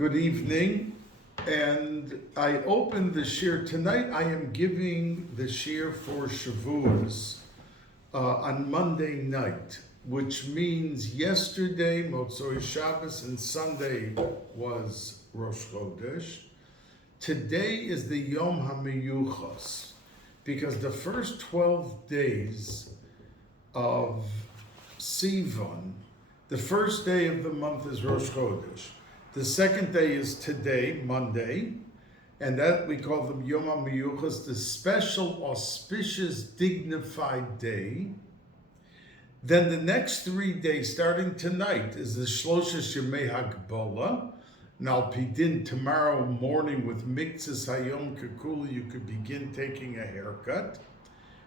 Good evening, and I opened the shir. Tonight I am giving the shir for Shavuos on Monday night, which means yesterday, Motzoi Shabbos, and Sunday was Rosh Chodesh. Today is the Yom HaMiyuchos, because the first 12 days of Sivan, the first day of the month is Rosh Chodesh. The second day is today, Monday, and that we call them Yom HaMiyuchos, the special, auspicious, dignified day. Then the next 3 days, starting tonight, is the Shloshes Yemei HaGabbai. Now, Pidin, tomorrow morning with Miktzas Hayom Kekula, you could begin taking a haircut.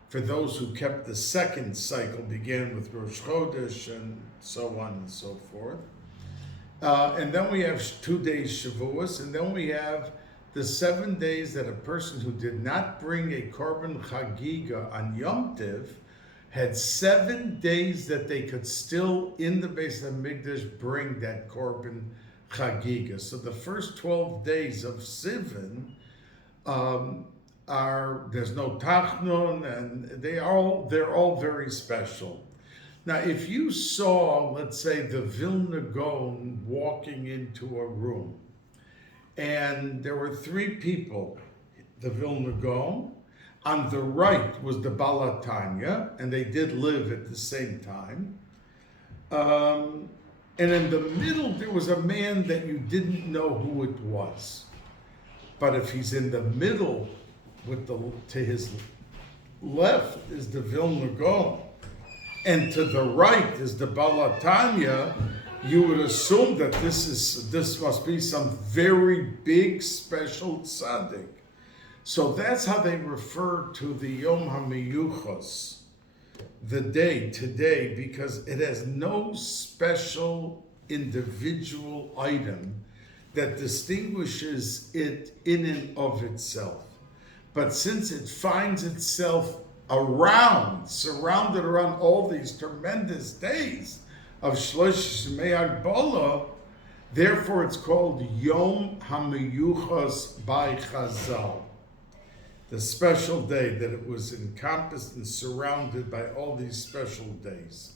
For those who kept the second cycle, began with Rosh Chodesh and so on and so forth. And then we have 2 days Shavuos, and then we have the 7 days that a person who did not bring a korban chagiga on Yom Tiv had 7 days that they could still, in the Bais Hamikdash, bring that korban chagiga. So the first 12 days of Sivan there's no tachnun, and they're all very special. Now, if you saw, let's say, the Vilna Gaon walking into a room, and there were 3 people, the Vilna Gaon, on the right was the Balatanya, and they did live at the same time, and in the middle there was a man that you didn't know who it was. But if he's in the middle, to his left is the Vilna Gaon, and to the right is the Balatanya, you would assume that this must be some very big special tzaddik. So that's how they refer to the Yom HaMiyuchos, the day today, because it has no special individual item that distinguishes it in and of itself. But since it finds itself surrounded around all these tremendous days of Shlosh Yemei HaGabbai, therefore it's called Yom HaMiyuchos by Chazal, the special day that it was encompassed and surrounded by all these special days.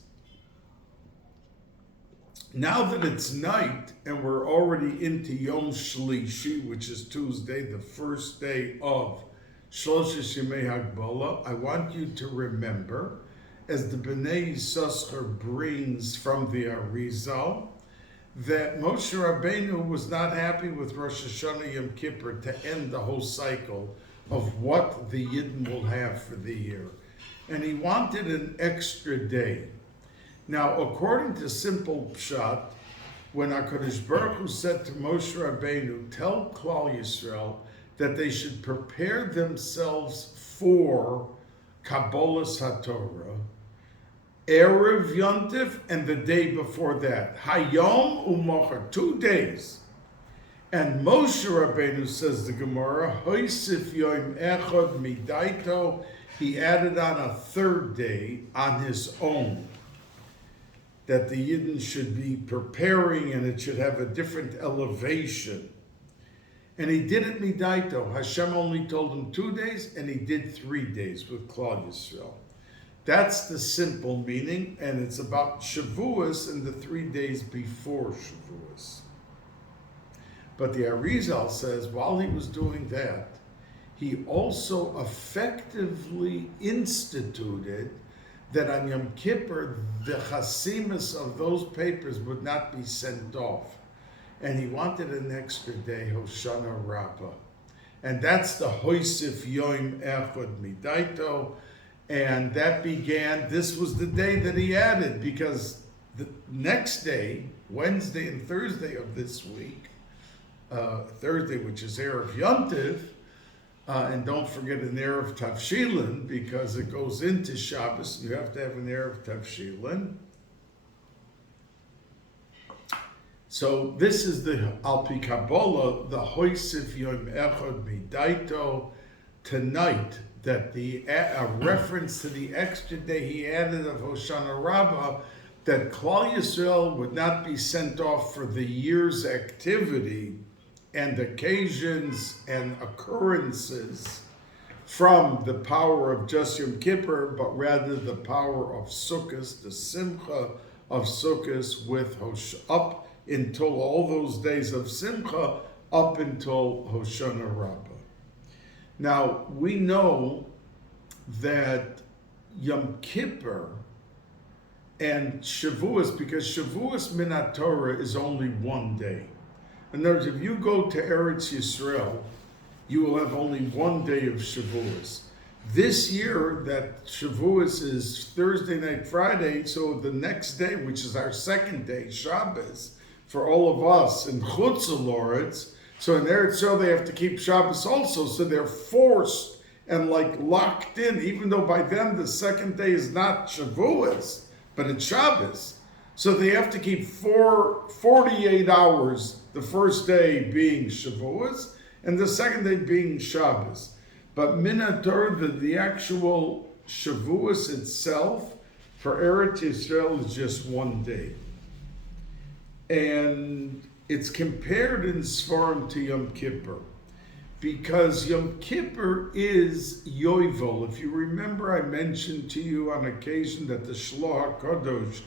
Now that it's night and we're already into Yom Shlishi, which is Tuesday, the first day of Shloshes Yemei HaGabbai, I want you to remember, as the Bnei Yissaschar brings from the Arizal, that Moshe Rabbeinu was not happy with Rosh Hashanah Yom Kippur to end the whole cycle of what the Yidden will have for the year. And he wanted an extra day. Now, according to simple pshat, when HaKadosh Baruch Hu said to Moshe Rabbeinu, tell Klal Yisrael that they should prepare themselves for Kabbalas HaTorah, Erev Yontif, and the day before that, Hayom U'Mocher, 2 days. And Moshe Rabbeinu, says the Gemara, Hoisif Yom Echad Midaito, he added on a 3rd day on his own, that the Yidden should be preparing and it should have a different elevation. And he did it midaito. Hashem only told him 2 days, and he did 3 days with Klal Yisrael. That's the simple meaning, and it's about Shavuos and the 3 days before Shavuos. But the Arizal says, while he was doing that, he also effectively instituted that on Yom Kippur, the chasimus of those papers would not be sent off. And he wanted an extra day, Hoshana Rabbah. And that's the Hoisif Yom Echad Midaito. And that began, this was the day that he added, because the next day, Wednesday and Thursday of this week, Thursday, which is Erev Yontif, and don't forget an Erev Tavshilin, because it goes into Shabbos, you have to have an Erev Tavshilin. So this is the Alpi Kabbalah, the Hoisif Yom Echad Midaito, tonight, that a reference to the extra day he added of Hoshana Rabbah that Klal Yisrael would not be sent off for the year's activity and occasions and occurrences from the power of just Yom Kippur, but rather the power of Sukkot, the Simcha of Sukkot, with up until all those days of Simcha, up until Hoshana Rabbah. Now, we know that Yom Kippur and Shavuos, because Shavuos Minat Torah is only one day. In other words, if you go to Eretz Yisrael, you will have only one day of Shavuos. This year, that Shavuos is Thursday night, Friday, so the next day, which is our second day, Shabbos, for all of us in Chutz La'aretz, so in Eretz Yisrael they have to keep Shabbos also, so they're forced and like locked in, even though by them the second day is not Shavuos, but it's Shabbos. So they have to keep 48 hours, the first day being Shavuos, and the second day being Shabbos. But Minat Torah, the actual Shavuos itself, for Eretz Yisrael is just one day. And it's compared in Sfarim to Yom Kippur, because Yom Kippur is Yovel. If you remember, I mentioned to you on occasion that the Shloach HaKadosh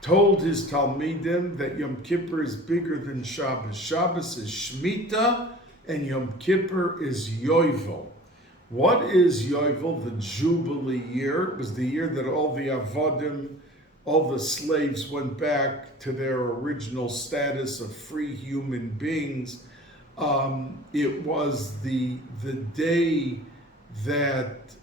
told his Talmidim that Yom Kippur is bigger than Shabbos. Shabbos is Shemitah, and Yom Kippur is Yovel. What is Yovel? The Jubilee year. It was the year that all the Avodim, all the slaves went back to their original status of free human beings. It was the day that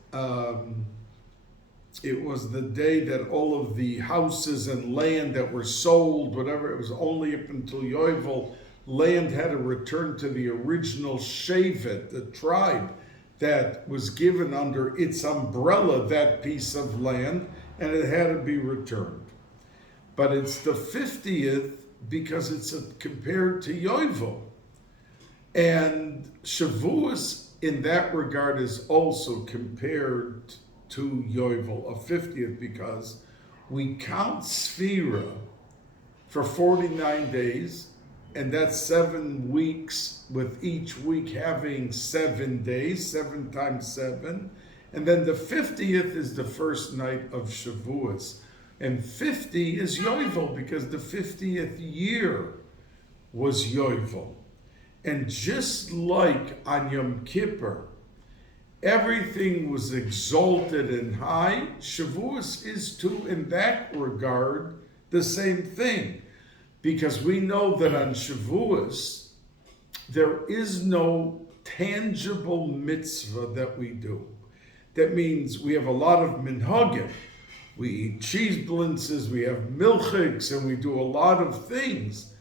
all of the houses and land that were sold, whatever, it was only up until Yovel, land had to return to the original Shevet, the tribe that was given under its umbrella, that piece of land, and it had to be returned. But it's the 50th because it's compared to Yovel. And Shavuos in that regard is also compared to Yovel, a 50th, because we count Sphira for 49 days, and that's 7 weeks, with each week having 7 days, 7 times 7. And then the 50th is the first night of Shavuos. And 50 is Yovel, because the 50th year was Yovel. And just like on Yom Kippur, everything was exalted and high, Shavuos is too, in that regard, the same thing. Because we know that on Shavuos, there is no tangible mitzvah that we do. That means we have a lot of minhagim. We eat cheese blintzes, we have milchiks, and we do a lot of things.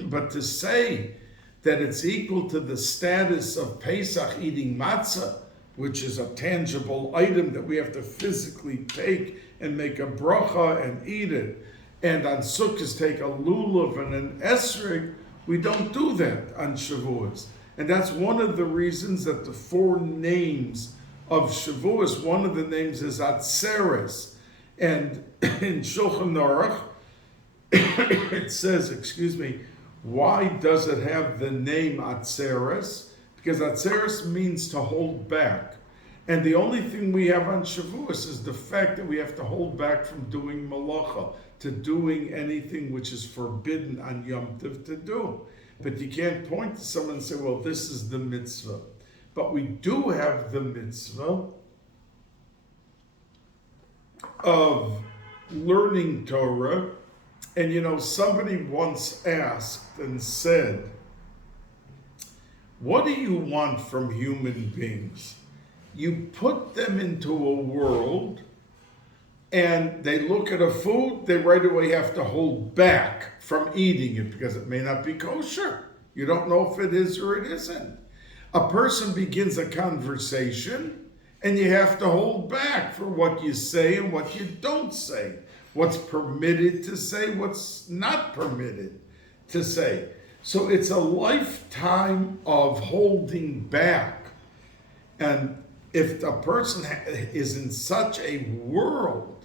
But to say that it's equal to the status of Pesach eating matzah, which is a tangible item that we have to physically take and make a bracha and eat it, and on Sukkot take a lulav and an esrog, we don't do that on Shavuos. And that's one of the reasons that the 4 names of Shavuos, one of the names is Atzeres. And in Shulchan Aruch, it says, why does it have the name Atzeres? Because Atzeres means to hold back. And the only thing we have on Shavuos is the fact that we have to hold back from doing malacha, to doing anything which is forbidden on Yom Tov to do. But you can't point to someone and say, well, this is the mitzvah. But we do have the mitzvah of learning Torah. And somebody once asked and said, what do you want from human beings? You put them into a world and they look at a food, they right away have to hold back from eating it because it may not be kosher. You don't know if it is or it isn't. A person begins a conversation and you have to hold back for what you say and what you don't say. What's permitted to say, what's not permitted to say. So it's a lifetime of holding back. And if a person is in such a world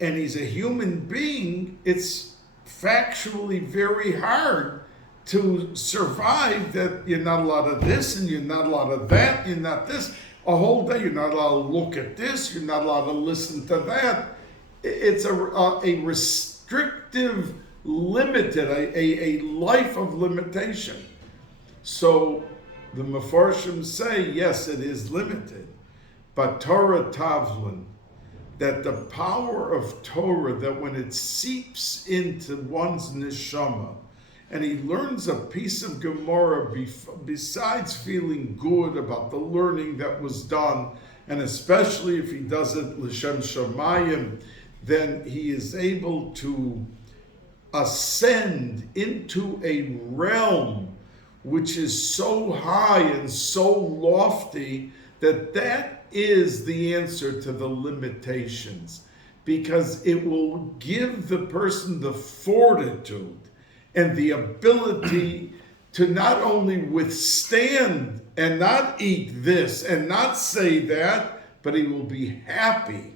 and he's a human being, it's factually very hard to survive that you're not allowed of this and you're not allowed of that, you're not this. A whole day, you're not allowed to look at this, you're not allowed to listen to that. It's a restrictive, limited, a life of limitation. So the Mefarshim say, yes, it is limited, but Torah Tavlin, that the power of Torah, that when it seeps into one's neshama, and he learns a piece of Gemara besides feeling good about the learning that was done, and especially if he does it l'shem shamayim, then he is able to ascend into a realm which is so high and so lofty that that is the answer to the limitations, because it will give the person the fortitude and the ability to not only withstand and not eat this and not say that, but he will be happy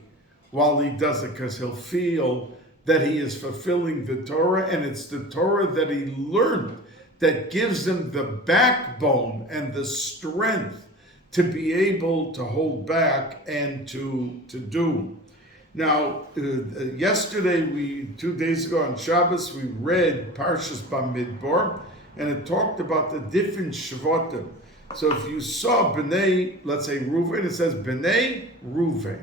while he does it, because he'll feel that he is fulfilling the Torah, and it's the Torah that he learned that gives him the backbone and the strength to be able to hold back and to do. Now, yesterday, 2 days ago on Shabbos, we read Parshas Bamidbar, and it talked about the different Shvatim. So if you saw B'nai, let's say Reuven, it says B'nai Reuven,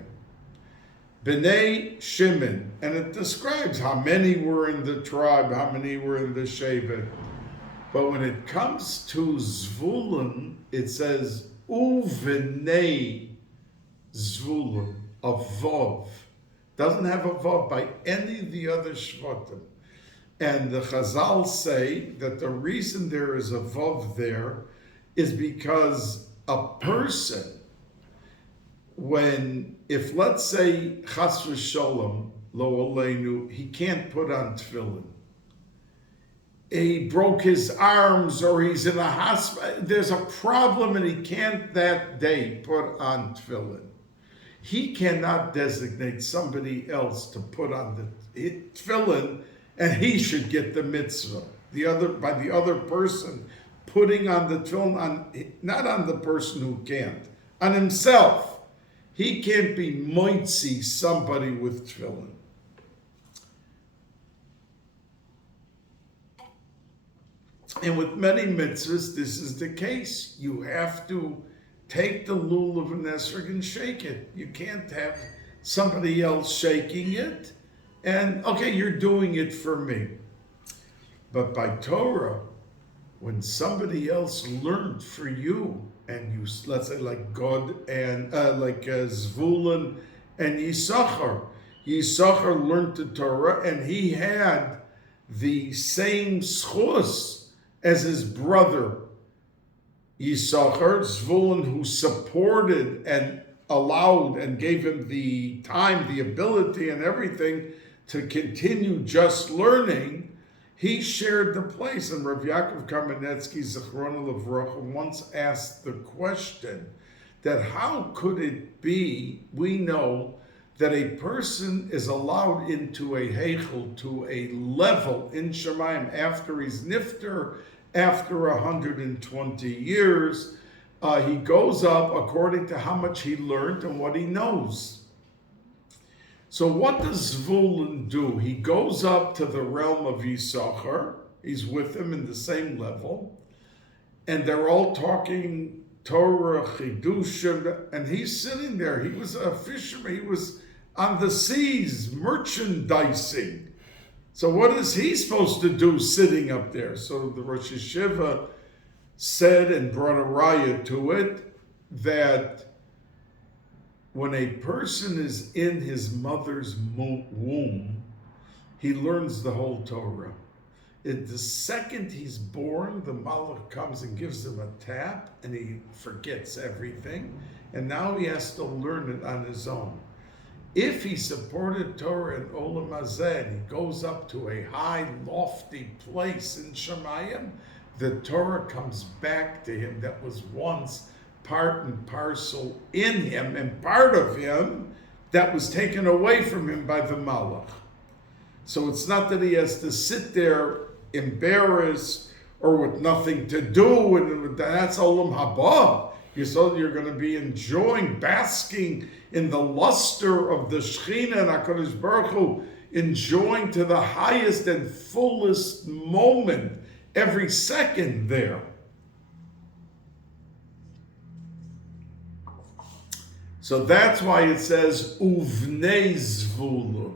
B'nai Shimon, and it describes how many were in the tribe, how many were in the Shevet. But when it comes to Zvulun, it says Uvenei Zvulun, a Vav. Doesn't have a Vav by any of the other Shvatim. And the Chazal say that the reason there is a Vav there is because a person, if let's say Chas v'Sholom, Lo Aleinu, he can't put on tefillin. He broke his arms or he's in a hospital, there's a problem and he can't that day put on tefillin. He cannot designate somebody else to put on the tefillin, and he should get the mitzvah. By the other person putting on the tefillin, not on the person who can't, on himself. He can't be moitzi somebody with tefillin. And with many mitzvahs, this is the case. You have to take the lulav and esrog and shake it. You can't have somebody else shaking it. And, okay, you're doing it for me. But by Torah, when somebody else learned for you, and you, let's say like God and Zvulun and Yisachar. Yisachar learned the Torah, and he had the same schus as his brother Yisachar, Zvulun, who supported and allowed and gave him the time, the ability, and everything to continue just learning. He shared the place, and Rabbi Yaakov Kamenetsky, Zichrono Livrocha, once asked the question that how could it be, we know that a person is allowed into a heichel, to a level in Shemayim after he's nifter, after 120 years, he goes up according to how much he learned and what he knows. So what does Zvulun do? He goes up to the realm of Yisachar. He's with him in the same level. And they're all talking Torah, Chidushim, and he's sitting there. He was a fisherman. He was on the seas, merchandising. So what is he supposed to do sitting up there? So the Rosh Yeshiva said and brought a raya to it that when a person is in his mother's womb, he learns the whole Torah. The second he's born, the Malach comes and gives him a tap, and he forgets everything, and now he has to learn it on his own. If he supported Torah in Olam Hazeh, and he goes up to a high, lofty place in Shemayim, the Torah comes back to him that was once part and parcel in him, and part of him that was taken away from him by the Malach. So it's not that he has to sit there embarrassed or with nothing to do, and that's Olam Haba. You're going to be enjoying, basking in the luster of the Shekhinah and HaKadosh Baruch Hu, enjoying to the highest and fullest moment every second there. So that's why it says Uvnei Zvulun,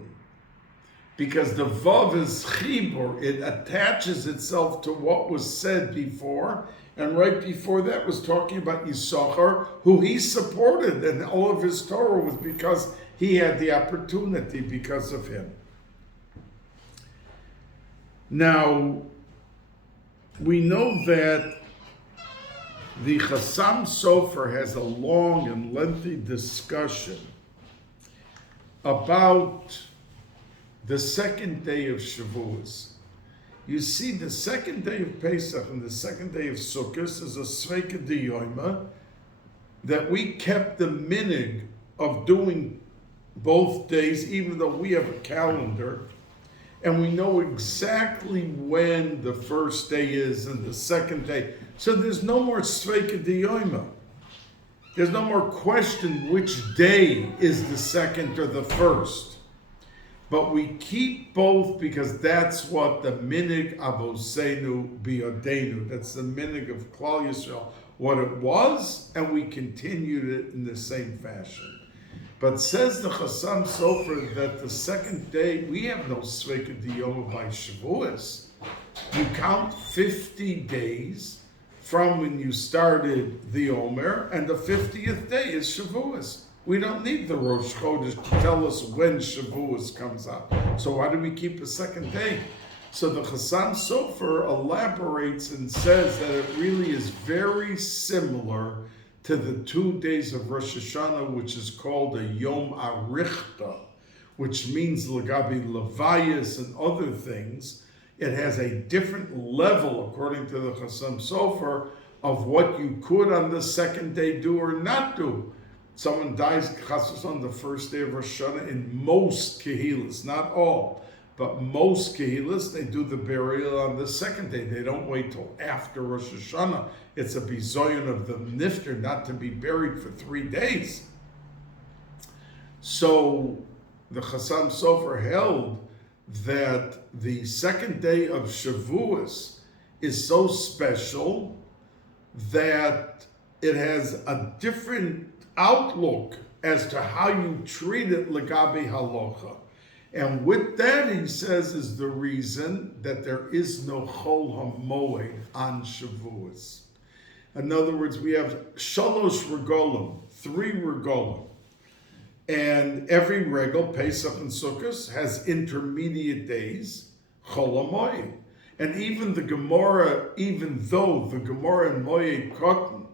because the Vav is Chibur, it attaches itself to what was said before, and right before that was talking about Yisachar, who he supported, and all of his Torah was because he had the opportunity because of him. Now, we know that the Chassam Sofer has a long and lengthy discussion about the second day of Shavuos. You see, the second day of Pesach and the second day of Sukkot is a Sveika D'Yoima that we kept the minig of doing both days, even though we have a calendar, and we know exactly when the first day is and the second day. So there's no more Sveika D'Yoima. There's no more question which day is the second or the first. But we keep both because that's what the minig avosenu biyodenu, that's the minig of Klal Yisrael, what it was, and we continued it in the same fashion. But says the Chassam Sofer that the second day, we have no Sveika D'Yoma by Shavuos. You count 50 days from when you started the Omer, and the 50th day is Shavuos. We don't need the Rosh Chodesh to tell us when Shavuos comes up. So why do we keep a second day? So the Chassam Sofer elaborates and says that it really is very similar to the 2 days of Rosh Hashanah, which is called a Yom Arichta, which means Lagabi Levayas and other things. It has a different level, according to the Chassam Sofer, of what you could on the second day do or not do. Someone dies on the first day of Rosh Hashanah in most kehilas, not all, but most kehilas, they do the burial on the second day. They don't wait till after Rosh Hashanah. It's a bizoyon of the nifter not to be buried for 3 days. So the Chassam Sofer held that the second day of Shavuos is so special that it has a different outlook as to how you treat it legabi halacha. And with that, he says, is the reason that there is no chol hamoed on Shavuos. In other words, we have shalosh regolim, 3 regolim. And every regel, Pesach and Sukkot, has intermediate days, chol hamoed. And even the Gemara, even though the Gemara in Moed Katan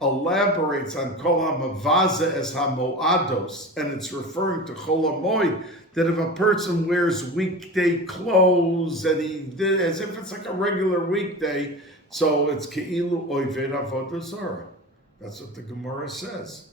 elaborates on Kol HaMavaza as HaMoados, and it's referring to Chol HaMoed, that if a person wears weekday clothes, and he did as if it's like a regular weekday, so it's Ke'ilu Oived Avodah Zarah. That's what the Gemara says.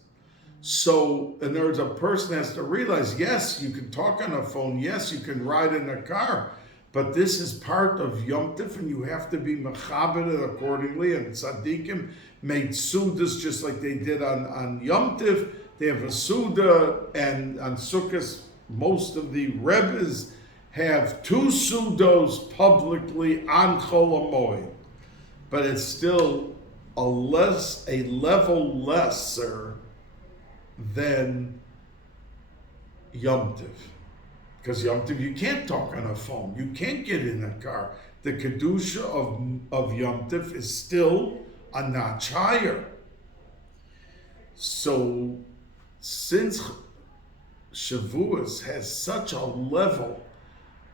So, in other words, a person has to realize, yes, you can talk on a phone, yes, you can ride in a car, but this is part of Yom Tif, and you have to be mechabered accordingly. And tzaddikim made sudas just like they did on Yom Tif. They have a suda, and on Sukkot, most of the Rebbes have 2 sudos publicly on Chol HaMoed. But it's still a level lesser than Yom Tif. Because Yom Tov, you can't talk on a phone. You can't get in a car. The Kedusha of Yom Tov is still a notch higher. So, since Shavuos has such a level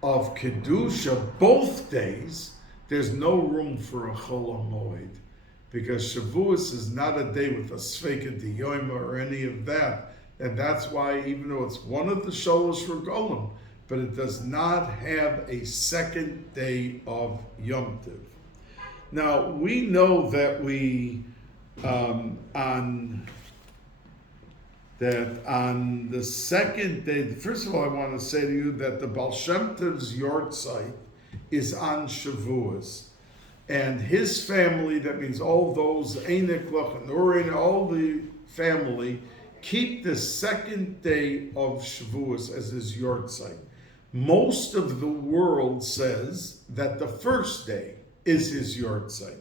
of Kedusha both days, there's no room for a Chol HaMoed. Because Shavuos is not a day with a Sveika D'Yoima or any of that. And that's why, even though it's one of the Shalosh Regolim, but it does not have a second day of Yom Tiv. Now, we know that we, on that on the second day, first of all, I want to say to you that the Baal Shem Tov's yahrzeit is on Shavuos. And his family, that means all those, Einik, and Urin, all the family, keep the second day of Shavuos as his yahrzeit. Most of the world says that the first day is his yahrzeit.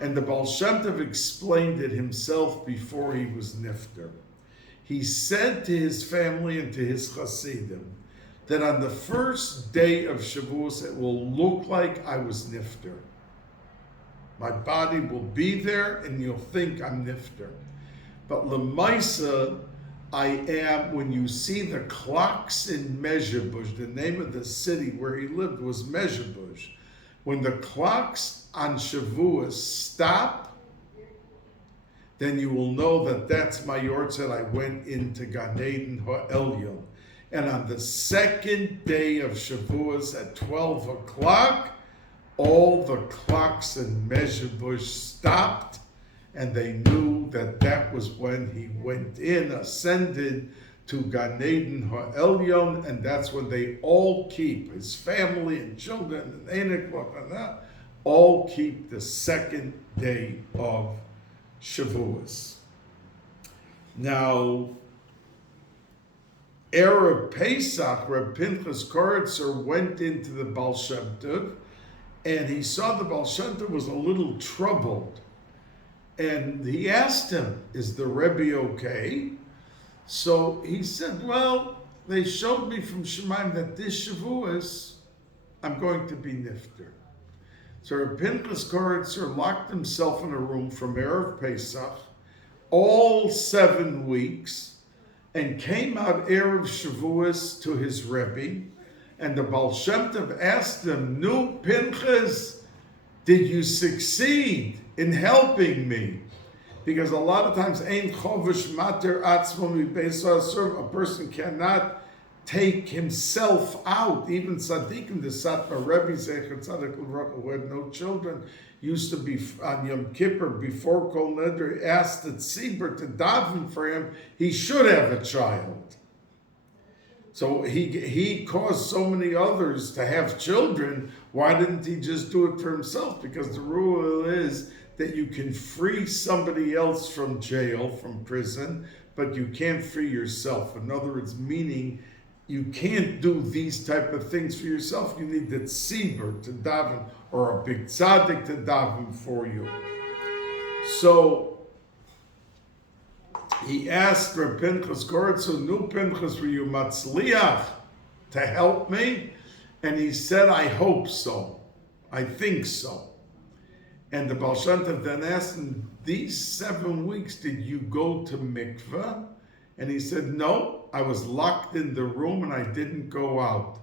And the Baal Shem Tov explained it himself before he was nifter. He said to his family and to his Hasidim that on the first day of Shavuos it will look like I was nifter. My body will be there and you'll think I'm nifter. But Lemaisa, I am, when you see the clocks in Mezhebush, the name of the city where he lived was Mezhebush. When the clocks on Shavuos stop, then you will know that that's my yahrzeit. I went into Gan Eden Ha'elyon. And on the second day of Shavuos at 12 o'clock, all the clocks in Mezhebush stopped, and they knew that that was when he went in, ascended to Gan Eden Ha'elyon, and that's when they all keep, his family and children, and Einik, all keep the second day of Shavuos. Now, Erev Pesach, Reb Pinchas Koritzer went into the Baal Shem Tov, and he saw the Baal Shem Tov was a little troubled. And he asked him, is the Rebbe okay? So he said, well, they showed me from Shemaim that this Shavuos, I'm going to be nifter. So Reb Pinchas Koritzer locked himself in a room from Erev Pesach, all 7 weeks, and came out Erev Shavuos to his Rebbe, and the Baal Shem Tov asked him, Nu Pinchas, did you succeed in helping me? Because a lot of times, Ein Chovish Mater Atzmo Bais Yaakov, a person cannot take himself out. Even tzaddikim, the Satmar Rebbe Zecher Tzaddik L'Rocha, who had no children, used to be on Yom Kippur before Kol Neder, asked the tzibur to daven for him. He should have a child. So he caused so many others to have children. Why didn't he just do it for himself? Because the rule is that you can free somebody else from jail, from prison, but you can't free yourself. In other words, meaning you can't do these type of things for yourself. You need the tzibur to daven, or a big tzaddik to daven for you. So he asked Reb Pinchas Koritzer, Nu Pinchas, were you matzliach to help me? And he said, I hope so. I think so. And the Baal Shem Tov then asked him, these 7 weeks, did you go to mikveh? And he said, no, I was locked in the room and I didn't go out.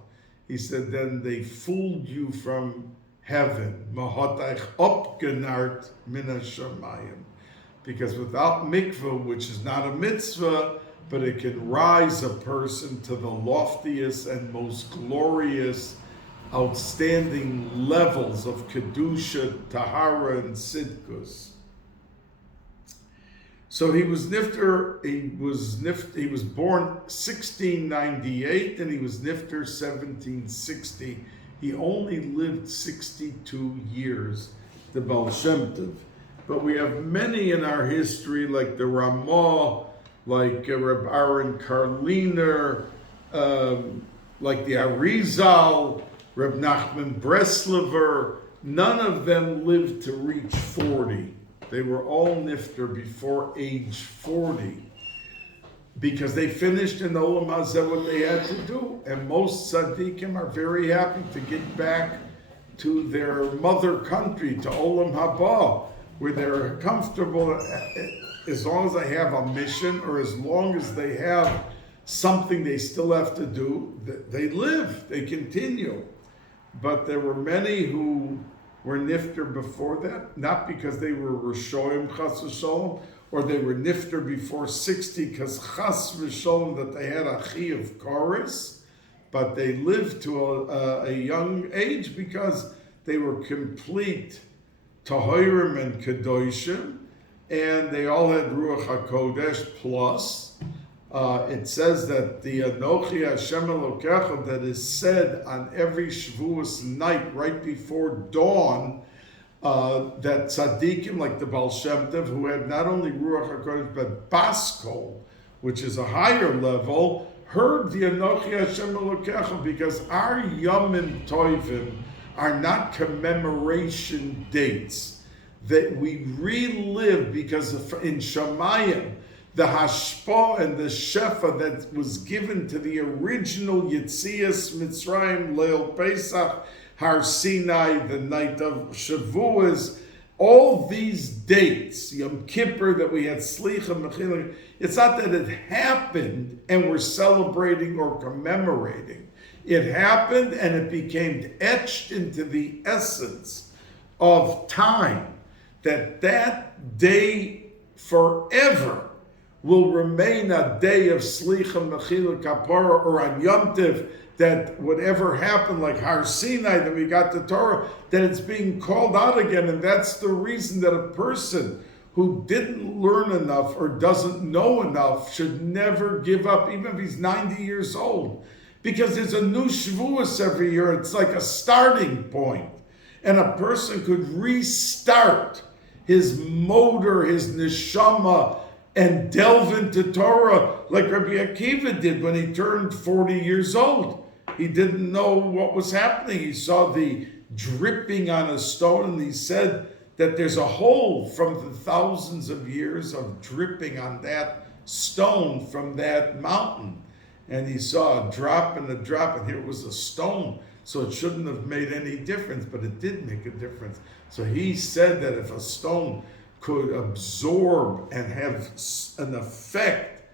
He said, then they fooled you from heaven. Mahotach opgenart min hashamayim. Because without mikveh, which is not a mitzvah, but it can rise a person to the loftiest and most glorious, outstanding levels of kedusha, tahara, and sidkus. So he was nifter. He was born 1698, and he was nifter 1760. He only lived 62 years, the Baal Shem Tov. But we have many in our history, like the Ramah, like Reb Aaron Karliner, like the Arizal, Reb Nachman Breslever. None of them lived to reach 40. They were all nifter before age 40, because they finished in Olam Hazeh what they had to do. And most tzaddikim are very happy to get back to their mother country, to Olam Haba, where they're comfortable as long as they have a mission, or as long as they have something they still have to do. They live, they continue. But there were many who were nifter before that, not because they were Rishoyim chas v'sholom, or they were nifter before 60 because chas v'sholom that they had a chi of chorus, but they lived to a young age because they were complete tahirim and kedoshim, and they all had Ruach HaKodesh plus, It says that the Anochi Hashem Elokecha that is said on every Shavuos night right before dawn, that tzaddikim like the Baal Shem Tov, who had not only Ruach HaKodesh but Baskol, which is a higher level, heard the Anochi Hashem Elokecha, because our Yomim Tovim are not commemoration dates that we relive, because in Shamayim, the hashpah and the shefa that was given to the original Yetzias Mitzrayim, Leil Pesach, Har Sinai, the night of Shavuos, all these dates, Yom Kippur, that we had Slicha, Mechila, it's not that it happened and we're celebrating or commemorating. It happened and it became etched into the essence of time, that day forever will remain a day of Slicha, Mechila, Kapara, or on Yom Tov, that whatever happened, like Har Sinai, that we got the Torah, that it's being called out again. And that's the reason that a person who didn't learn enough or doesn't know enough should never give up, even if he's 90 years old. Because there's a new Shavuos every year. It's like a starting point. And a person could restart his motor, his neshama, and delve into Torah like Rabbi Akiva did when he turned 40 years old. He didn't know what was happening. He saw the dripping on a stone, and he said that there's a hole from the thousands of years of dripping on that stone from that mountain. And he saw a drop and a drop, and here was a stone. So it shouldn't have made any difference, but it did make a difference. So he said that if a stone could absorb and have an effect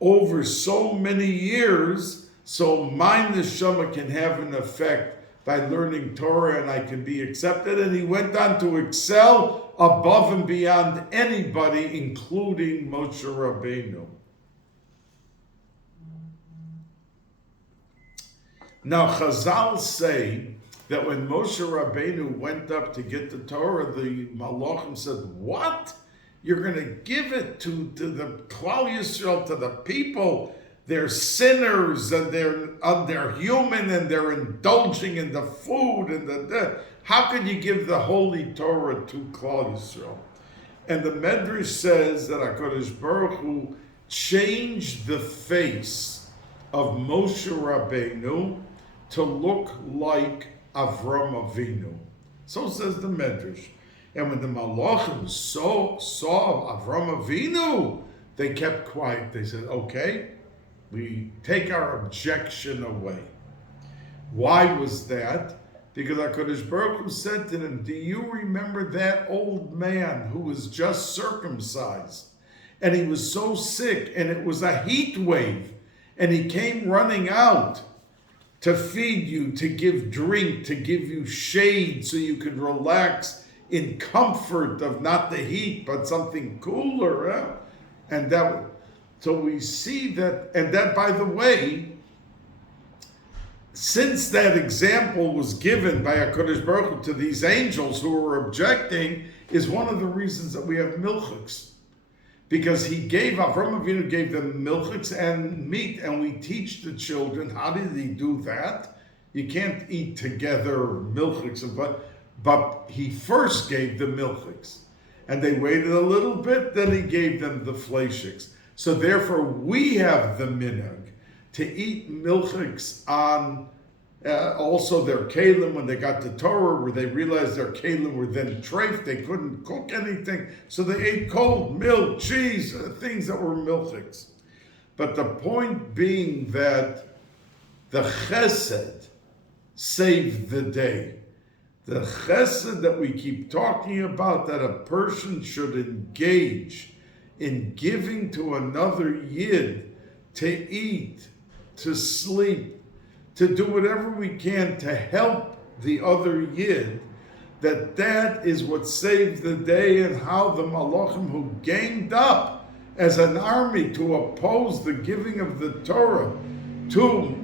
over so many years, so my neshama can have an effect by learning Torah, and I can be accepted. And he went on to excel above and beyond anybody, including Moshe Rabbeinu. Now Chazal say that when Moshe Rabbeinu went up to get the Torah, the Malachim said, "What? You're going to give it to the Klal Yisrael, to the people? They're sinners, and they're human, and they're indulging in the food and the how could you give the holy Torah to Klal Yisrael?" And the Medrash says that HaKadosh Baruch Hu changed the face of Moshe Rabbeinu to look like Avram Avinu. So says the Medrash. And when the Malachim saw Avram Avinu, they kept quiet. They said, "Okay, we take our objection away." Why was that? Because HaKadosh Baruch Hu said to them, "Do you remember that old man who was just circumcised? And he was so sick, and it was a heat wave, and he came running out to feed you, to give drink, to give you shade so you could relax in comfort of not the heat, but something cooler." And so we see that, and that, by the way, since that example was given by HaKadosh Baruch Hu to these angels who were objecting, is one of the reasons that we have milchiks. Because Avram Avinu gave them milchiks and meat, and we teach the children, how did he do that? You can't eat together milchiks, but he first gave the milchiks, and they waited a little bit, then he gave them the fleishiks. So therefore we have the minhag to eat milchiks on also their kalim when they got to Torah, where they realized their kalim were then treif, they couldn't cook anything, so they ate cold milk, cheese, things that were milchiks. But the point being that the chesed saved the day. The chesed that we keep talking about, that a person should engage in giving to another yid, to eat, to sleep, to do whatever we can to help the other yid, that is what saved the day, and how the Malachim who ganged up as an army to oppose the giving of the Torah to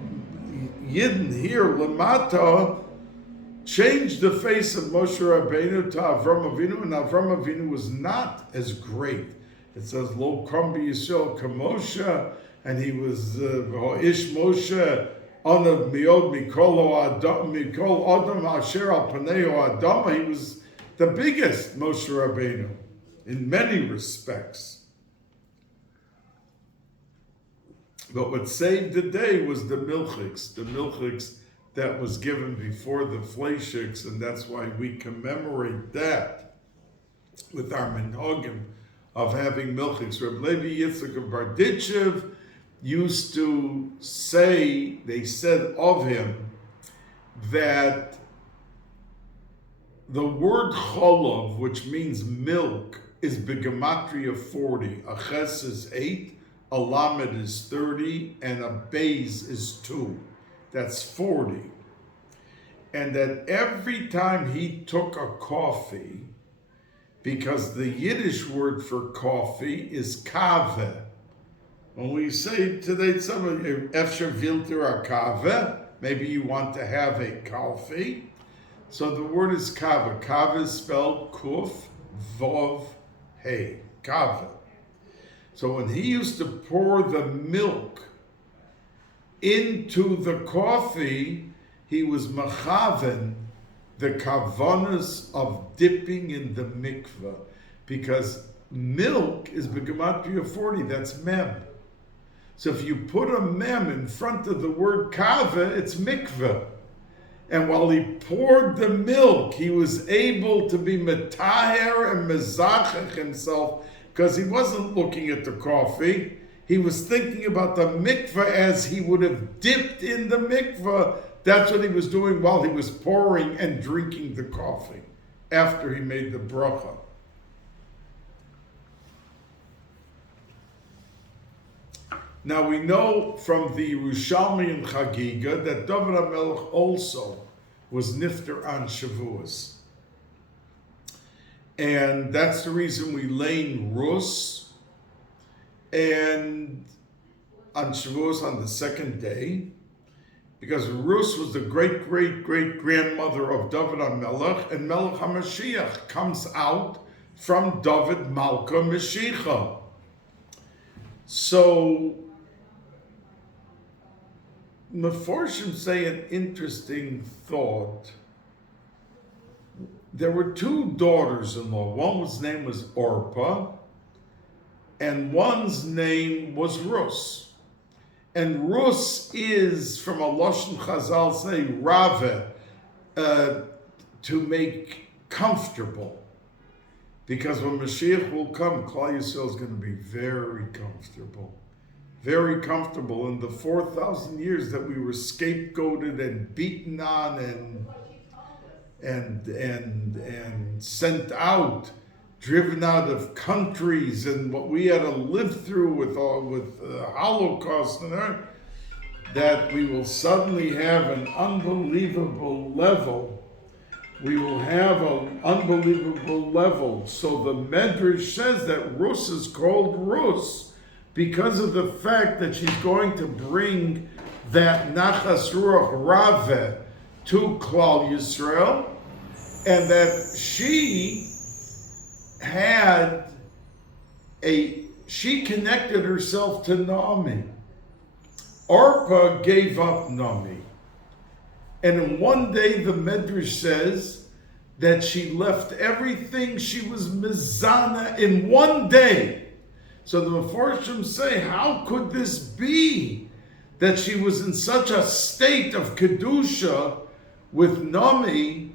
Yidden here, Lamata, changed the face of Moshe Rabbeinu to Avram Avinu, and Avram Avinu was not as great. It says, "Lo kam b'Yisrael kamosha," and he was Ish Moshe Anav Miod Mikol Adam Asher Al Paneo Adam. He was the biggest Moshe Rabbeinu in many respects. But what saved the day was the milchiks that was given before the fleishiks, and that's why we commemorate that with our minhagim of having milchiks. Reb Levi Yitzchak of Barditchev used to say, they said of him, that the word cholov, which means milk, is begematria 40. A ches is 8, a lamed is 30, and a beis is 2. That's 40. And that every time he took a coffee, because the Yiddish word for coffee is kave. When we say today, somebody, efsher vilter a kave, maybe you want to have a coffee. So the word is kave. Kave is spelled kuf, vov, hey, kave. So when he used to pour the milk into the coffee, he was machaven the kavanas of dipping in the mikveh, because milk is begematria 40, that's mem. So if you put a mem in front of the word kava, it's mikveh. And while he poured the milk, he was able to be metaher and mezachach himself, because he wasn't looking at the coffee. He was thinking about the mikveh as he would have dipped in the mikveh. That's what he was doing while he was pouring and drinking the coffee after he made the bracha. Now we know from the Yerushalmi and Chagiga that David HaMelech also was nifter on Shavuos. And that's the reason we lane Rus. And on Shavuos, on the second day, because Rus was the great-great-great-grandmother of David HaMelech, and Melech HaMashiach comes out from David Malka Mashiach. So, Meforshim say an interesting thought. There were 2 daughters-in-law. One's name was Orpah, and one's name was Rus. And Rus is, from a Lashon Chazal say, Rave, to make comfortable. Because when Mashiach will come, Klal Yisrael is going to be very comfortable. Very comfortable in the 4,000 years that we were scapegoated and beaten on and sent out, driven out of countries, and what we had to live through with Holocaust and that, that we will suddenly have an unbelievable level. We will have an unbelievable level. So the Medrash says that Rus is called Rus because of the fact that she's going to bring that Nachas Ruach Rave to Klal Yisrael, and that she connected herself to Naomi. Orpah gave up Naomi. And in one day, the Medrash says that she left everything she was mizana in one day. So the Meforshim say, how could this be that she was in such a state of Kedusha with Naomi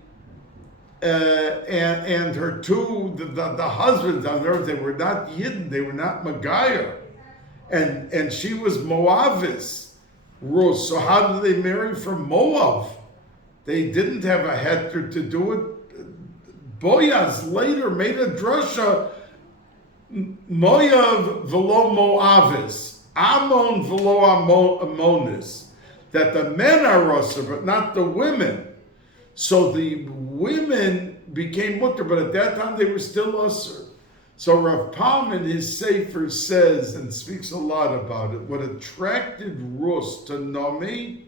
and her 2, the husbands on earth? They were not Yidden, they were not Magayer. And she was Moavis, Rus. So how did they marry from Moab? They didn't have a heter to do it. Boaz later made a drasha, Moav v'lo Moavis, Ammon v'lo Ammonis, that the men are Rasa, but not the women. So the women became mutter, but at that time they were still Usr. So Rav Palm in his Sefer says, and speaks a lot about it, what attracted Rus to Naomi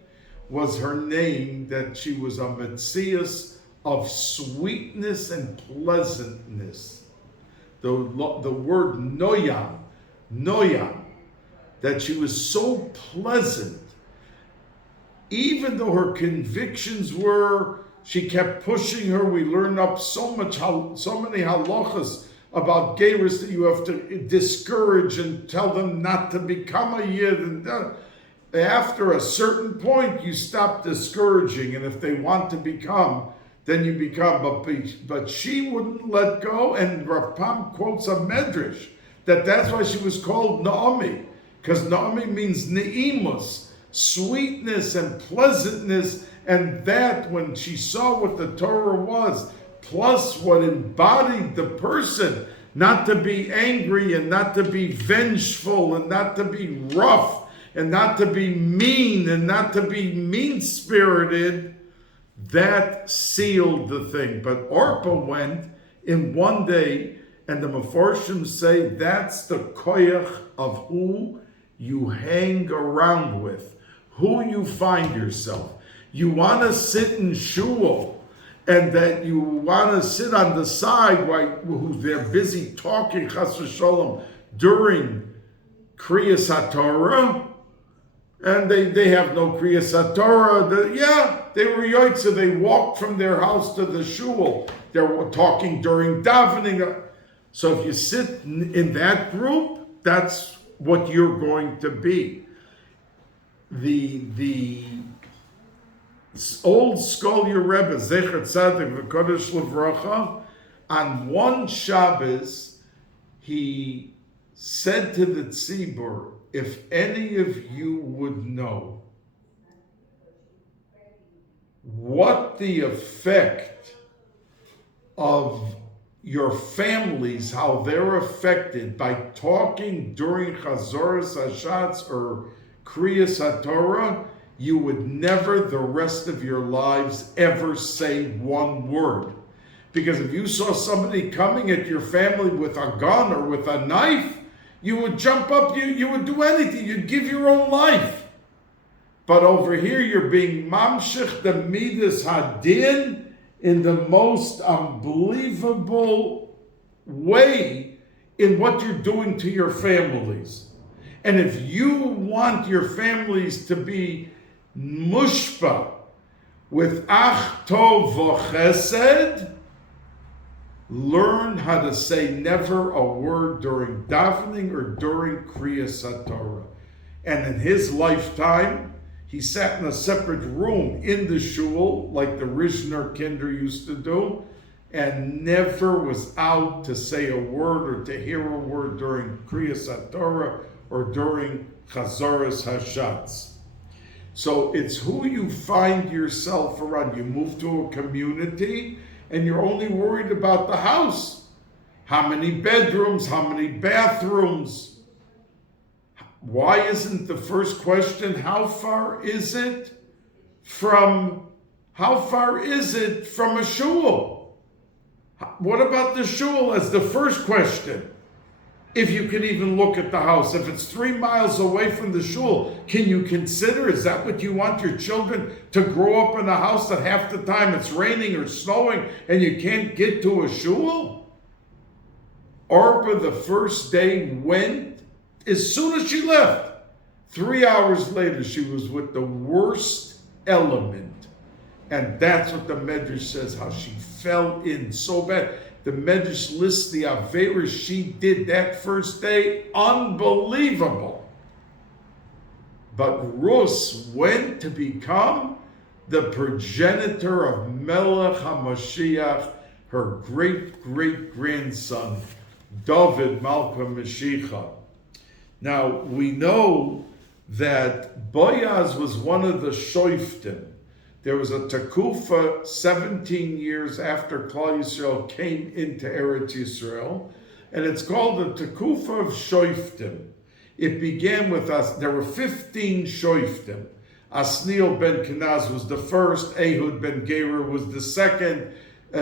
was her name, that she was a Metzias of sweetness and pleasantness. The word noyam, that she was so pleasant, even though her convictions were, she kept pushing her. We learned up so many halachas about gerus that you have to discourage and tell them not to become a yid. And after a certain point, you stop discouraging, and if they want to become, then you become. But she wouldn't let go, and Rav Pam quotes a medrash that's why she was called Naomi, because Naomi means neimus, sweetness and pleasantness, and that when she saw what the Torah was, plus what embodied the person, not to be angry and not to be vengeful and not to be rough and not to be mean and not to be mean-spirited, that sealed the thing. But Orpah went in one day, and the Mefarshim say that's the koyach of who you hang around with, who you find yourself. You want to sit in shul, and that you want to sit on the side while they're busy talking chas v'sholom during Kriyas HaTorah, and they have no Kriyas HaTorah. They were yoitza. They walked from their house to the shul. They were talking during davening. So if you sit in that group, that's what you're going to be. The old Scholar Rebbe, Zecher Tzadik V'Kodesh Levracha, on one Shabbos, he said to the tzibur, if any of you would know what the effect of your families, how they're affected by talking during Chazoras Hashatz or Kriyas HaTorah, you would never the rest of your lives ever say one word. Because if you saw somebody coming at your family with a gun or with a knife, you would jump up, you would do anything, you'd give your own life. But over here you're being mamshich the midas hadin in the most unbelievable way in what you're doing to your families. And if you want your families to be mushpa with ach tov v'chesed, learn how to say never a word during davening or during Kriyas HaTorah. And in his lifetime, he sat in a separate room in the shul, like the Rishner Kinder used to do, and never was out to say a word or to hear a word during Kriyas HaTorah or during Chazoras Hashatz. So it's who you find yourself around. You move to a community and you're only worried about the house. How many bedrooms, how many bathrooms? Why isn't the first question, how far is it from a shul? What about the shul as the first question? If you can even look at the house, if it's 3 miles away from the shul, can you consider, is that what you want your children to grow up in a house that half the time it's raining or snowing and you can't get to a shul? Orpah the first day went, as soon as she left, 3 hours later she was with the worst element. And that's what the Medrash says, how she fell in so bad. The Medrash lists the Averas she did that first day, unbelievable. But Rus went to become the progenitor of Melech HaMashiach, her great-great-grandson, David Malka Mashiach. Now, we know that Boaz was one of the Shoftim. There was a Tekufa 17 years after Klal Yisrael came into Eretz Yisrael, and it's called the Tekufa of Shoftim. It began with us. There were 15 Shoftim. Asniel ben Kenaz was the first, Ehud ben Gerer was the second,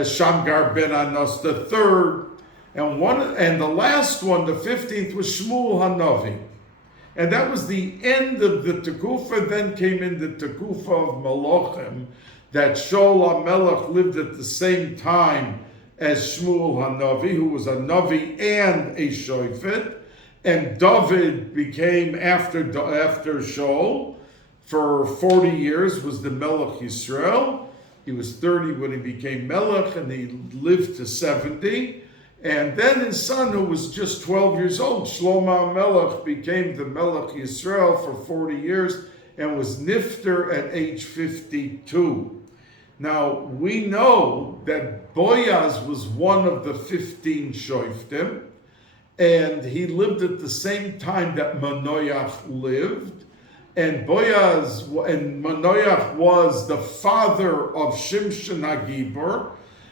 Shamgar ben Anos the third, and the last one, the 15th, was Shmuel Hanavi. And that was the end of the Tekufa. Then came in the Tekufa of Malachim, that Shaul HaMelech lived at the same time as Shmuel Hanavi, who was a Navi and a Shofet. And David became, after Shaul, for 40 years, was the Melech Yisrael. He was 30 when he became Melech, and he lived to 70. And then his son, who was just 12 years old, Shlomo Melech, became the Melech Yisrael for 40 years and was Nifter at age 52. Now, we know that Boaz was one of the 15 Shoftim, and he lived at the same time that Manoach lived. And Manoach was the father of Shimshon HaGibor.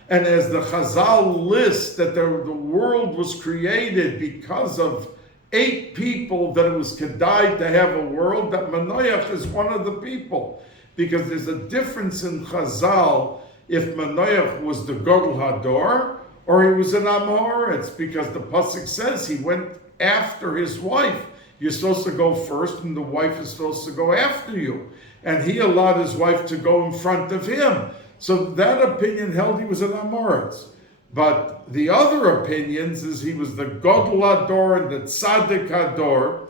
And as the Chazal lists that the world was created because of 8 people, that it was kedai to have a world, that Manoach is one of the people. Because there's a difference in Chazal if Manoach was the Godel Hador or he was an Amor. It's because the Pasuk says he went after his wife. You're supposed to go first and the wife is supposed to go after you. And he allowed his wife to go in front of him. So that opinion held he was an Amoritz. But the other opinions is he was the Godel Hador and the Tzaddik Hador.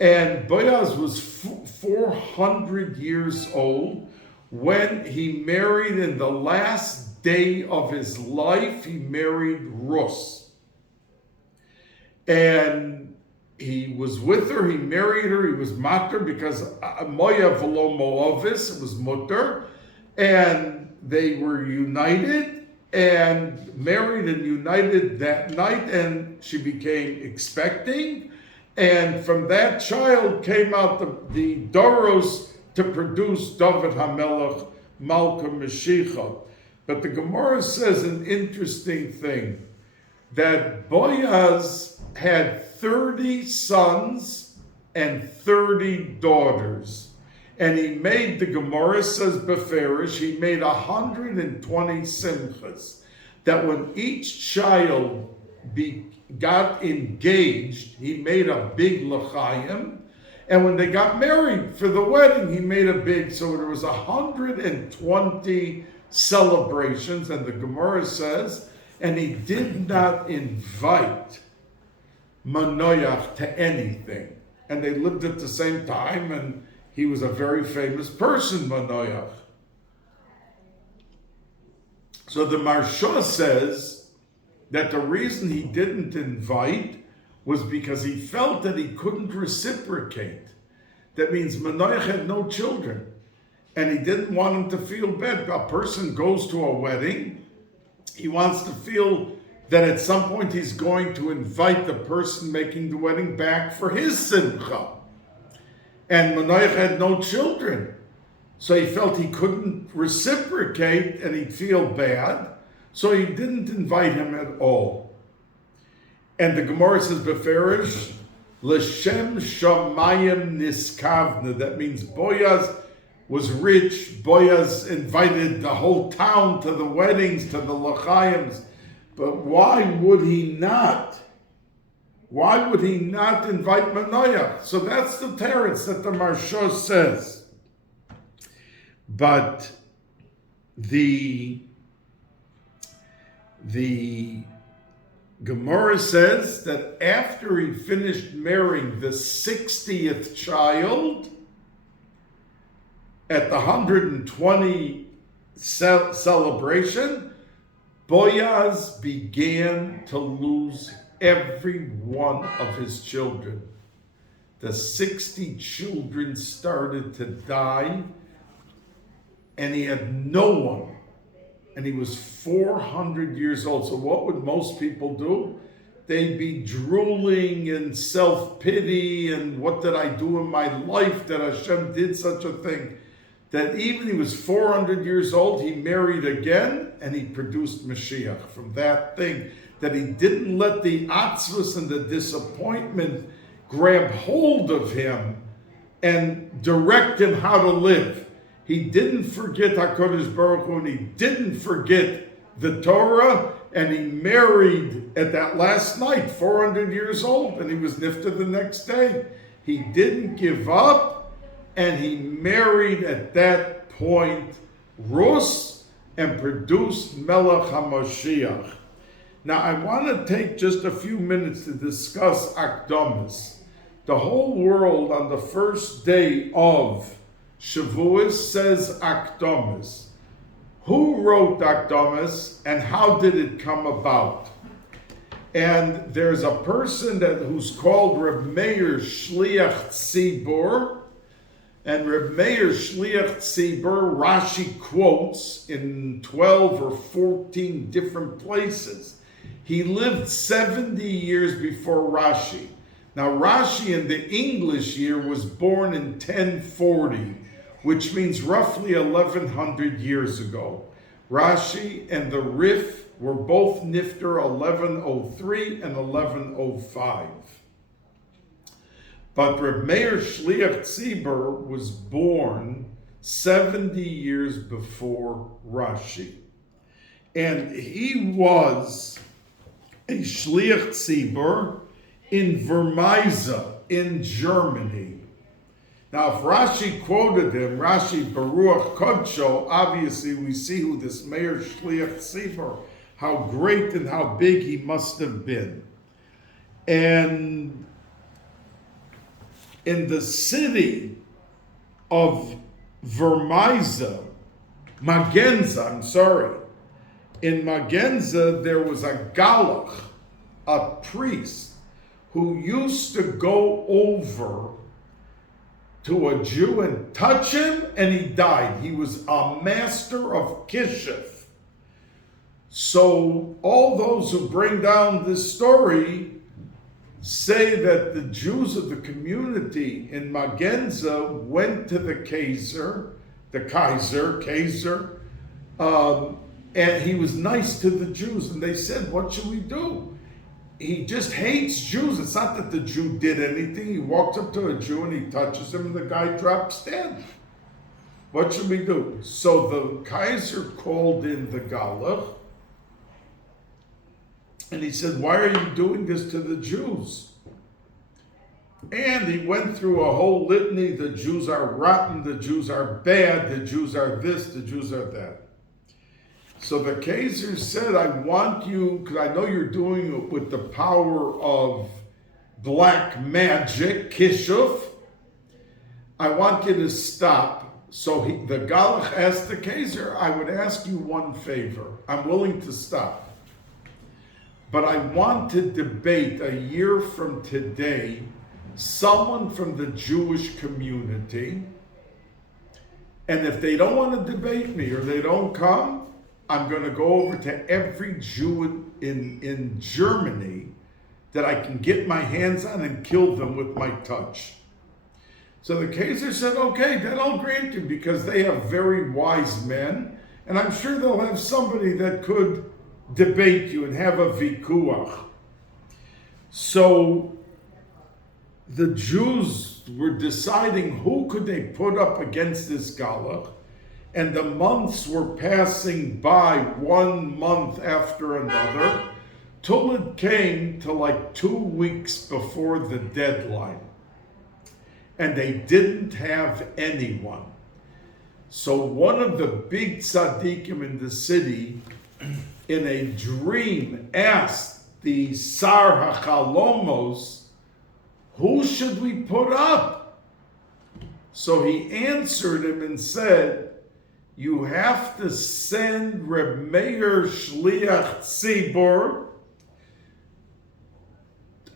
And Boaz was 400 years old when he married, in the last day of his life, he married Rus. And he was with her, he married her, he was mater because Moya v'lo Moavis, it was mutter. And they were united and married and united that night, and she became expecting. And from that child came out the Doros to produce David HaMelech, Malka Mashiach. But the Gemara says an interesting thing, that Boaz had 30 sons and 30 daughters. And he made, the Gemara says Beferish, he made 120 simchas. That when each child got engaged, he made a big l'chaim, and when they got married for the wedding, he made a big, so there was 120 celebrations, and the Gemara says, and he did not invite Manoach to anything. And they lived at the same time, and he was a very famous person, Manoach. So the Marsha says that the reason he didn't invite was because he felt that he couldn't reciprocate. That means Manoach had no children, and he didn't want him to feel bad. A person goes to a wedding, he wants to feel that at some point he's going to invite the person making the wedding back for his simcha. And Manoach had no children, so he felt he couldn't reciprocate and he'd feel bad. So he didn't invite him at all. And the Gemara says, Beferish, L'shem shamayim niskavna. That means Boaz was rich. Boaz invited the whole town to the weddings, to the l'chaims. But why would he not? Why would he not invite Manoach? So that's the teretz that the Marsha says. But the Gemara says that after he finished marrying the 60th child, at the 120 celebration, Boaz began to lose every one of his children. The 60 children started to die, and he had no one. And he was 400 years old. So what would most people do? They'd be drooling and self-pity and what did I do in my life that Hashem did such a thing? That even he was 400 years old, he married again and he produced Mashiach from that thing. That he didn't let the atzvus and the disappointment grab hold of him and direct him how to live. He didn't forget HaKadosh Baruch Hu, and he didn't forget the Torah, and he married at that last night, 400 years old, and he was nifta the next day. He didn't give up, and he married at that point Rus and produced Melech HaMashiach. Now, I want to take just a few minutes to discuss Akdamis. The whole world on the first day of Shavuos says Akdamis. Who wrote Akdamis and how did it come about? And there's a person who's called Reb Meir Shliach Tzibur, and Reb Meir Shliach Tzibur, Rashi quotes in 12 or 14 different places. He lived 70 years before Rashi. Now Rashi in the English year was born in 1040, which means roughly 1100 years ago. Rashi and the Rif were both Nifter 1103 and 1105. But Reb Meir Shliach Tzibur was born 70 years before Rashi. And he was a Shliach Tzibur in Vermeise in Germany. Now, if Rashi quoted him, Rashi Baruch Kodsho, obviously we see who this Meir Shliach Tzibur, how great and how big he must have been. And in the city of Vermeise, Magenza, in Magenza there was a Galach, a priest, who used to go over to a Jew and touch him, and he died. He was a master of Kishuf. So all those who bring down this story say that the Jews of the community in Magenza went to the Kaiser, and he was nice to the Jews. And they said, what should we do? He just hates Jews. It's not that the Jew did anything. He walks up to a Jew and he touches him and the guy drops dead. What should we do? So the Kaiser called in the Galach and he said, why are you doing this to the Jews? And he went through a whole litany. The Jews are rotten. The Jews are bad. The Jews are this. The Jews are that. So the Kaiser said, I want you, because I know you're doing it with the power of black magic, kishuf. I want you to stop. So the Galach asked the Kaiser, I would ask you one favor. I'm willing to stop. But I want to debate a year from today someone from the Jewish community. And if they don't want to debate me or they don't come, I'm going to go over to every Jew in Germany that I can get my hands on and kill them with my touch. So the Kaiser said, okay, then I'll grant you, because they have very wise men, and I'm sure they'll have somebody that could debate you and have a vikuach. So the Jews were deciding who could they put up against this Galach. And the months were passing by, one month after another, till it came to like 2 weeks before the deadline. And they didn't have anyone. So one of the big tzaddikim in the city, in a dream, asked the Sar HaChalomos, who should we put up? So he answered him and said, you have to send Reb Meir Shliach Tzibur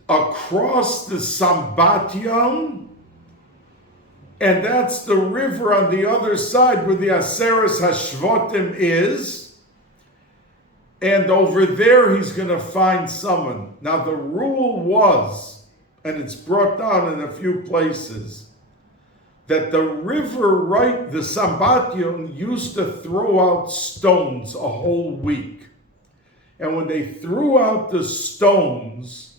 across the Sambatyon, and that's the river on the other side where the Aseres Hashvotim is, and over there he's going to find someone. Now the rule was, and it's brought down in a few places, that the river, the Sambatyon, used to throw out stones a whole week. And when they threw out the stones,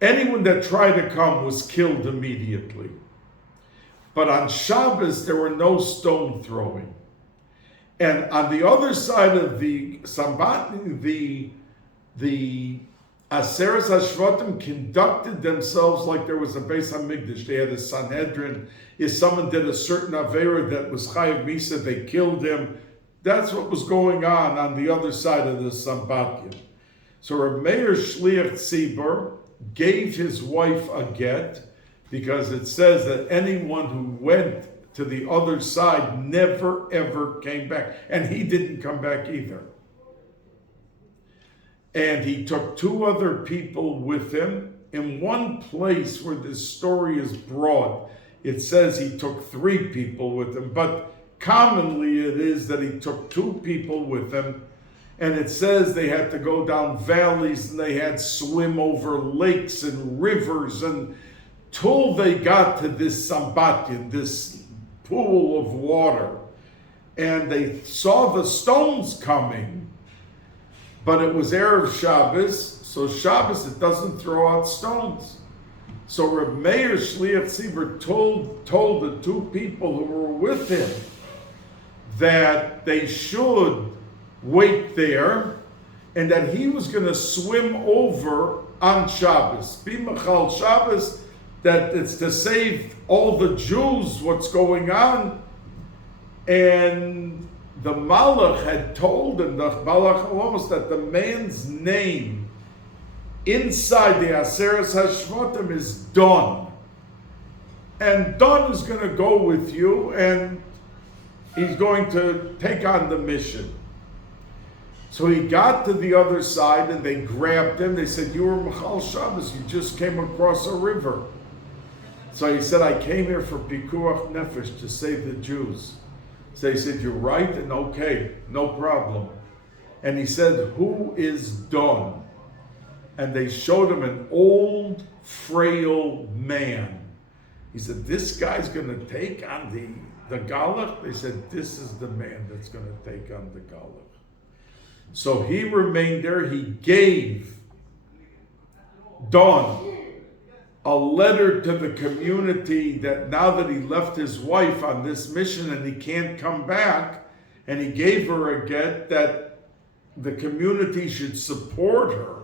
anyone that tried to come was killed immediately. But on Shabbos, there were no stone throwing. And on the other side of the Sambatyon, the Aseres HaShvatim conducted themselves like there was a Bais HaMikdash. They had a Sanhedrin. If someone did a certain Aveira that was Chayav Misa, they killed him. That's what was going on the other side of the Sambatyon. So Reb Meir Shliach Tzibor gave his wife a get, because it says that anyone who went to the other side never ever came back. And he didn't come back either. And he took two other people with him. In one place where this story is broad, it says he took 3 people with him, but commonly it is that he took 2 people with him, and it says they had to go down valleys and they had to swim over lakes and rivers until they got to this Sambatyon, this pool of water, and they saw the stones coming, but it was Erev Shabbos. So Shabbos, it doesn't throw out stones. So Reb Meir Shliach Tzibor told the 2 people who were with him that they should wait there, and that he was going to swim over on Shabbos. Bimachal Shabbos, that it's to save all the Jews what's going on. And the Malach had told him, the Malach Halomos, that the man's name inside the Aseres HaShvatim is Don. And Don is going to go with you, and he's going to take on the mission. So he got to the other side, and they grabbed him. They said, you were Machal Shabbos, you just came across a river. So he said, I came here for Pikuach Nefesh, to save the Jews. So they said, you're right, and okay, no problem. And he said, who is Don? And they showed him an old, frail man. He said, this guy's going to take on the Galach? They said, this is the man that's going to take on the Galach. So he remained there. He gave Don a letter to the community that now that he left his wife on this mission and he can't come back, and he gave her a get that the community should support her,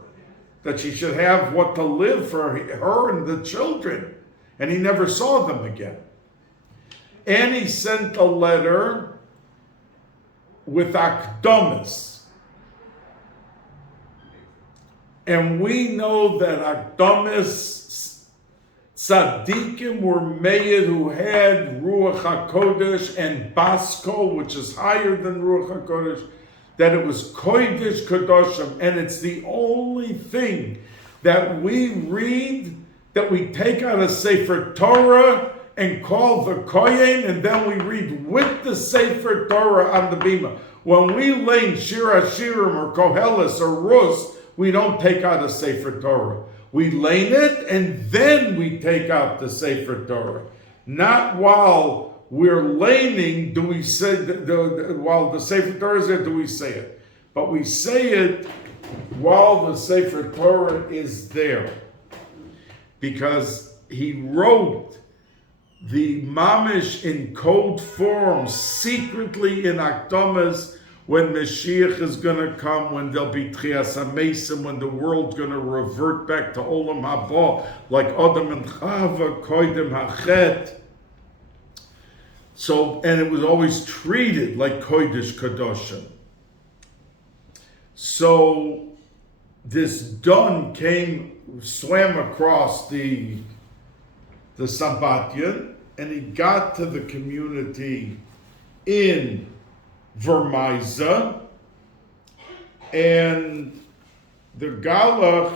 that she should have what to live for her and the children. And he never saw them again. And he sent a letter with Akdamas. And we know that Akdamas tzaddikim were made who had Ruach HaKodesh and Basko, which is higher than Ruach HaKodesh, that it was Kodesh Kadoshim, and it's the only thing that we read, that we take out a Sefer Torah and call the Kohen, and then we read with the Sefer Torah on the Bima. When we learn Shir HaShirim or Koheles or Rus, we don't take out a Sefer Torah. We learn it, and then we take out the Sefer Torah. Not while we're laning, do we say, while the Sefer Torah is there, do we say it? But we say it while the Sefer Torah is there. Because he wrote the Mamish in code form, secretly in Akdamas, when Mashiach is going to come, when there'll be Tchias HaMesim, when the world's going to revert back to Olam Haba, like Adam and Chava, Koidem HaChet. So, and it was always treated like Kodesh Kadoshim. So, this Don swam across the Sambatyon, and he got to the community in Vermeiza, and the Galach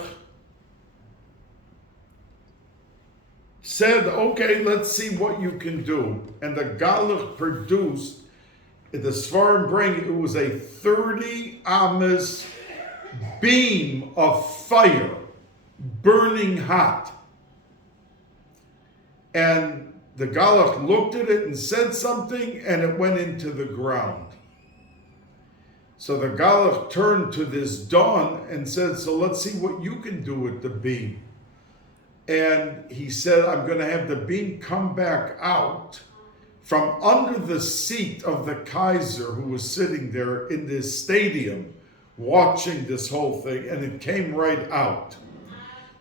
said, okay, let's see what you can do. And the Galach produced, the Sfarim bring, it was a 30 amas beam of fire, burning hot. And the Galach looked at it and said something, and it went into the ground. So the Galach turned to this Don and said, so let's see what you can do with the beam. And he said, I'm going to have the beam come back out from under the seat of the Kaiser, who was sitting there in this stadium watching this whole thing, and it came right out.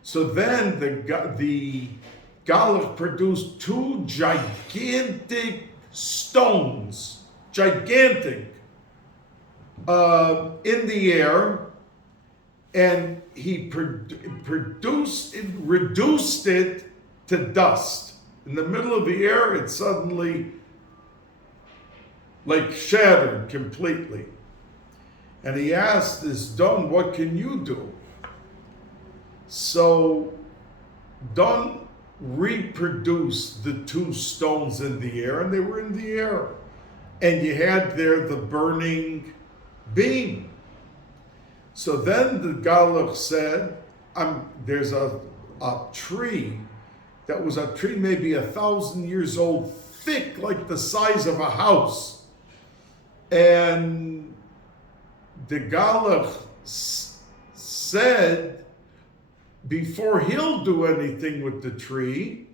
So then the Galach produced 2 gigantic stones, gigantic, in the air, and he reduced it to dust. In the middle of the air, it suddenly like shattered completely. And he asked this Don, what can you do? So Don reproduced the two stones in the air, and they were in the air. And you had there the burning beam. So then the Galach said, there's a tree that was a tree maybe 1,000 years old, thick like the size of a house. And the Galach said, before he'll do anything with the tree,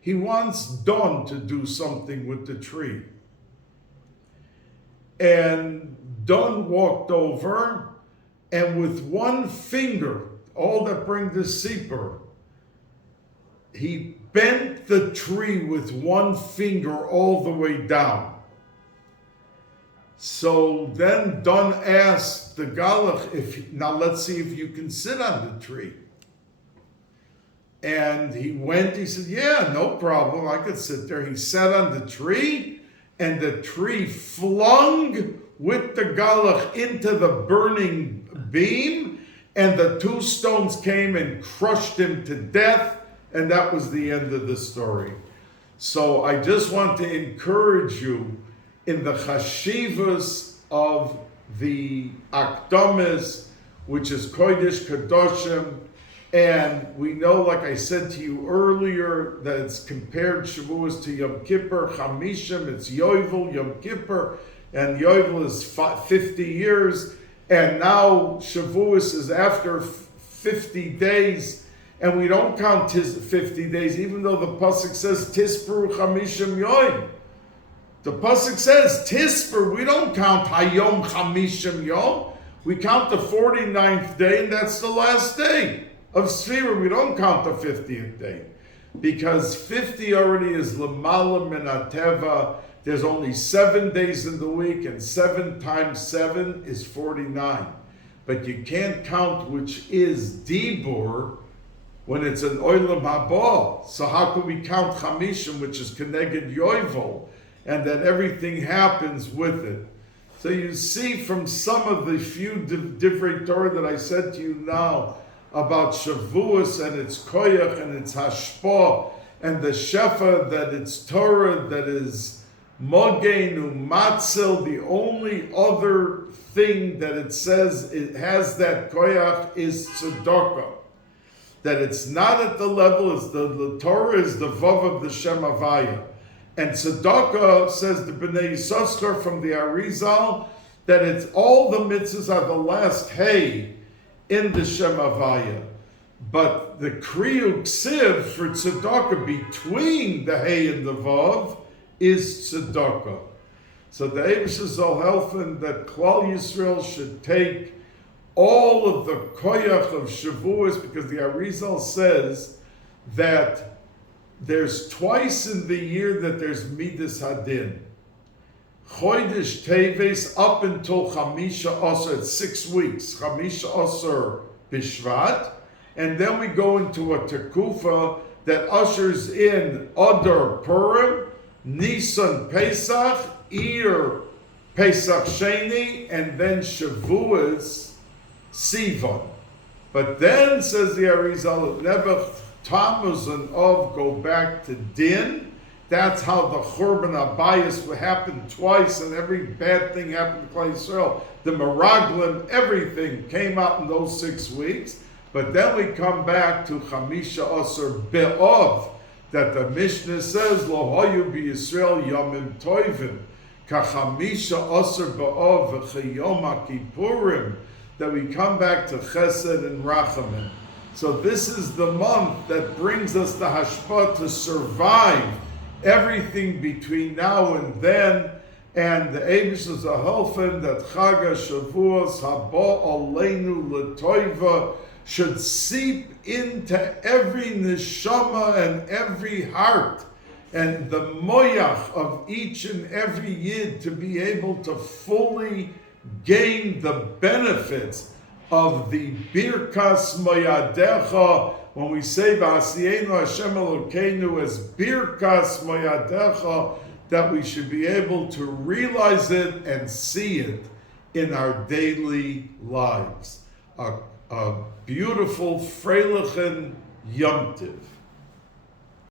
he wants Don to do something with the tree. And Don walked over, and with one finger, all that bring the seeper, he bent the tree with one finger all the way down. So then Don asked the Galach, now let's see if you can sit on the tree. And he said, yeah, no problem, I could sit there. He sat on the tree, and the tree flung with the Galach into the burning beam, and the two stones came and crushed him to death, and that was the end of the story. So I just want to encourage you in the chashivas of the Akdamis, which is Kodesh Kadoshim, and we know, like I said to you earlier, that it's compared Shavuos to Yom Kippur, Chamishim, it's Yovel, Yom Kippur, and Yovel is 50 years, and now Shavuos is after 50 days, and we don't count 50 days, even though the Pasuk says Tisperu Chamishim Yom. The Pasuk says Tisper, we don't count Hayom Chamishim Yom, we count the 49th day, and that's the last day of Sfira. We don't count the 50th day, because 50 already is Lamala Min HaTeva. There's only 7 days in the week, and 7 times 7 is 49. But you can't count which is Dibur when it's an Olam Haba. So how can we count Chamishim, which is Keneged Yovel, and that everything happens with it? So you see from some of the few different Torah that I said to you now, about Shavuos and its koyach and its hashpah and the shefa that it's Torah that is mogeinu matzel. The only other thing that it says it has that koyach is tzedakah. That it's not at the level as the Torah is the vav of the Shem Havaya. And tzedakah, says the Bnei Yissaschar from the Arizal, that it's all the mitzvahs are the last hay in the Shem Havaya, but the Kriyu Ksiv for tzedakah between the Hey and the Vav is tzedakah. So the Eibusha Zal helfen that Klal Yisrael should take all of the koyach of Shavuos, because the Arizal says that there's twice in the year that there's Midas Hadin. Chodesh Teves up until Chamisha Asar, it's 6 weeks, Chamisha Asar Bishvat, and then we go into a Tekufa that ushers in Adar Purim, Nisan Pesach, Iyar Pesach Sheni, and then Shavuos Sivan. But then, says the Arizal, never Tammuz and Av go back to Din. That's how the Churban Abayis happened twice, and every bad thing happened to Klal Yisrael. The Meraglim, everything came out in those 6 weeks. But then we come back to Chamisha Asar Be'av, that the Mishnah says, Lo hayu b'Yisrael yamim toivim, ka Chamisha Asar Be'av v'chayom HaKippurim, that we come back to Chesed and Rachamim. So this is the month that brings us the Hashpah to survive everything between now and then, and the Eibush is a helfen that Chaga Shavuos Haba Aleinu L'Toiva should seep into every neshama and every heart, and the moyach of each and every yid to be able to fully gain the benefits of the Birkas Moyadecha, when we say V'asiyenu Hashem Elokeinu as Birkas Moyadecha, that we should be able to realize it and see it in our daily lives. A beautiful Freilichen Yom Tiv.